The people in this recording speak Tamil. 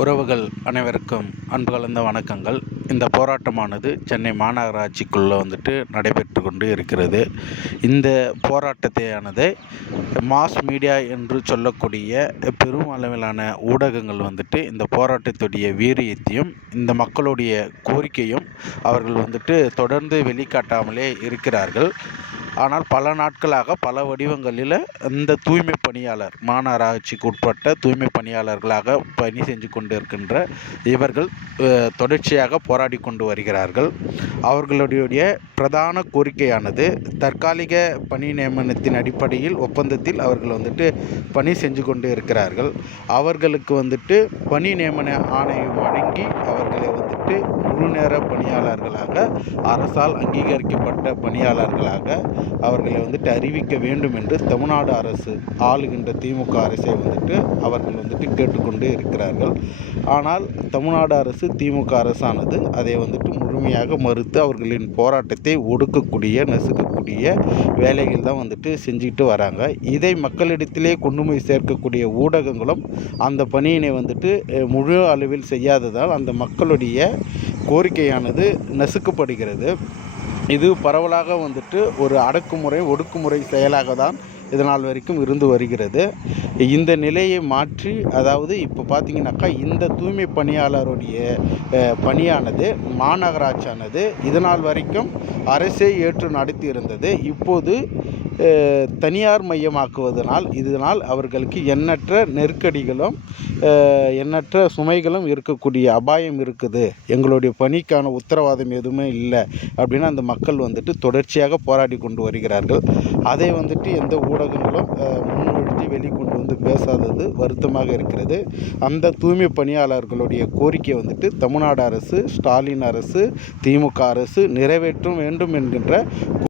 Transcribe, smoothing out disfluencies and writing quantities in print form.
உறவுகள் அனைவருக்கும் அன்பு கலந்த வணக்கங்கள். இந்த போராட்டமானது சென்னை மாநகராட்சிக்குள்ளே நடைபெற்று கொண்டு இருக்கிறது. இந்த போராட்டத்தையானது மாஸ் மீடியா என்று சொல்லக்கூடிய பெரும் அளவிலான ஊடகங்கள் இந்த போராட்டத்துடைய வீரியத்தையும் இந்த மக்களுடைய கோரிக்கையும் அவர்கள் தொடர்ந்து வெளிக்காட்டாமலே இருக்கிறார்கள். ஆனால் பல நாட்களாக பல வடிவங்களில் இந்த தூய்மை பணியாளர் மாநகராட்சிக்கு உட்பட்ட தூய்மை பணியாளர்களாக பணி செஞ்சு கொண்டு இருக்கின்ற இவர்கள் தொடர்ச்சியாக போராடி கொண்டு வருகிறார்கள். அவர்களுடைய பிரதான கோரிக்கையானது தற்காலிக பணி நியமனத்தின் அடிப்படையில் ஒப்பந்தத்தில் அவர்கள் பணி செஞ்சு கொண்டு இருக்கிறார்கள். அவர்களுக்கு பணி நியமன ஆணையம் வழங்கி அவர்களை முழு நேர பணியாளர்களாக அரசால் அங்கீகரிக்கப்பட்ட பணியாளர்களாக அவர்களை அறிவிக்க வேண்டும் என்று தமிழ்நாடு அரசு ஆளுகின்ற திமுக அரசை அவர்கள் கேட்டுக்கொண்டு இருக்கிறார்கள். ஆனால் தமிழ்நாடு அரசு திமுக அரசானது அதை முழுமையாக மறுத்து அவர்களின் போராட்டத்தை ஒடுக்கக்கூடிய நசுக்கக்கூடிய வேலைகள் தான் செஞ்சுக்கிட்டு வராங்க. இதை மக்களிடத்திலே கொண்டு போய் சேர்க்கக்கூடிய ஊடகங்களும் அந்த பணியினை முழு அளவில் செய்யாததால் அந்த மக்களுடைய கோரிக்கையானது நசுக்கப்படுகிறது. இது பரவலாக ஒரு அடக்குமுறை ஒடுக்குமுறை செயலாக தான் இதனால் வரைக்கும் இருந்து வருகிறது. இந்த நிலையை மாற்றி, அதாவது இப்போ பார்த்திங்கனாக்கா இந்த தூய்மை பணியாளருடைய பணியானது மாநகராட்சியானது இதனால் வரைக்கும் அரசே ஏற்று நடத்தி இருந்தது. இப்போது தனியார் மையமாக்குவதனால் இதனால் அவர்களுக்கு எண்ணற்ற நெருக்கடிகளும் எண்ணற்ற சுமைகளும் இருக்கக்கூடிய அபாயம் இருக்குது. எங்களுடைய பணிக்கான உத்தரவாதம் எதுவுமே இல்லை அப்படின்னு அந்த மக்கள் தொடர்ச்சியாக போராடி கொண்டு வருகிறார்கள். அதை எந்த ஊடகங்களும் முன்னிறுத்தி வெளிக்கொண்டு பேசாதது வருத்தமாக இருக்கிறது. அந்த தூய்மை பணியாளர்களுடைய கோரிக்கை தமிழ்நாடு அரசு, ஸ்டாலின் அரசு, திமுக அரசு நிறைவேற்ற வேண்டும் என்கின்ற